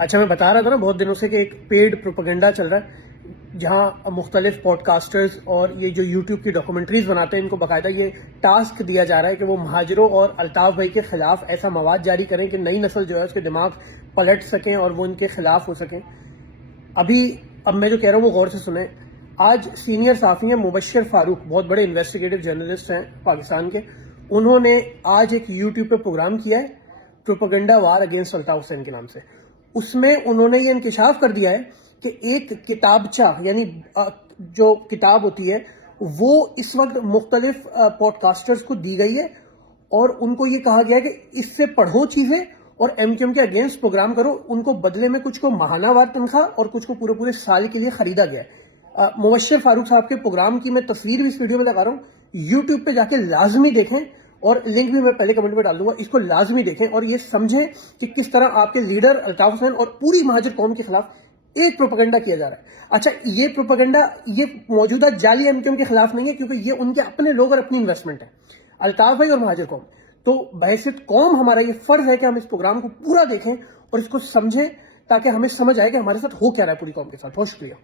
اچھا میں بتا رہا تھا نا بہت دنوں سے کہ ایک پیڈ پروپیگنڈا چل رہا ہے جہاں مختلف پوڈ کاسٹرز اور یہ جو یوٹیوب کی ڈاکومنٹریز بناتے ہیں ان کو باقاعدہ یہ ٹاسک دیا جا رہا ہے کہ وہ مہاجروں اور الطاف بھائی کے خلاف ایسا مواد جاری کریں کہ نئی نسل جو ہے اس کے دماغ پلٹ سکیں اور وہ ان کے خلاف ہو سکیں. اب میں جو کہہ رہا ہوں وہ غور سے سنیں. آج سینئر صحافی ہیں مبشر فاروق، بہت بڑے انویسٹیگیٹو جرنلسٹ ہیں پاکستان کے. انہوں نے آج ایک یوٹیوب پہ پروگرام کیا ہے propaganda war against Altaf Hussain کے نام سے. اس میں انہوں نے یہ انکشاف کر دیا ہے کہ ایک کتابچہ یعنی جو کتاب ہوتی ہے وہ اس وقت مختلف پوڈ کاسٹرز کو دی گئی ہے اور ان کو یہ کہا گیا ہے کہ اس سے پڑھو چیزیں اور ایم کیو ایم کے اگینسٹ پروگرام کرو. ان کو بدلے میں کچھ کو ماہانہ وار تنخواہ اور کچھ کو پورے سال کے لیے خریدا گیا ہے. مبشر فاروق صاحب کے پروگرام کی میں تصویر بھی اس ویڈیو میں لگا رہا ہوں. یوٹیوب پہ جا کے لازمی دیکھیں اور لنک بھی میں پہلے کمنٹ میں ڈال دوں گا. اس کو لازمی دیکھیں اور یہ سمجھیں کہ کس طرح آپ کے لیڈر الطاف حسین اور پوری مہاجر قوم کے خلاف ایک پروپیگنڈا کیا جا رہا ہے. اچھا یہ پروپیگنڈا یہ موجودہ جعلی ایم کیو ایم کے خلاف نہیں ہے کیونکہ یہ ان کے اپنے لوگ اور اپنی انویسٹمنٹ ہے الطاف بھائی اور مہاجر قوم. تو بحیثیت قوم ہمارا یہ فرض ہے کہ ہم اس پروگرام کو پورا دیکھیں اور اس کو سمجھیں تاکہ ہمیں سمجھ آئے کہ ہمارے ساتھ ہو کیا رہا ہے پوری قوم کے ساتھ. بہت شکریہ.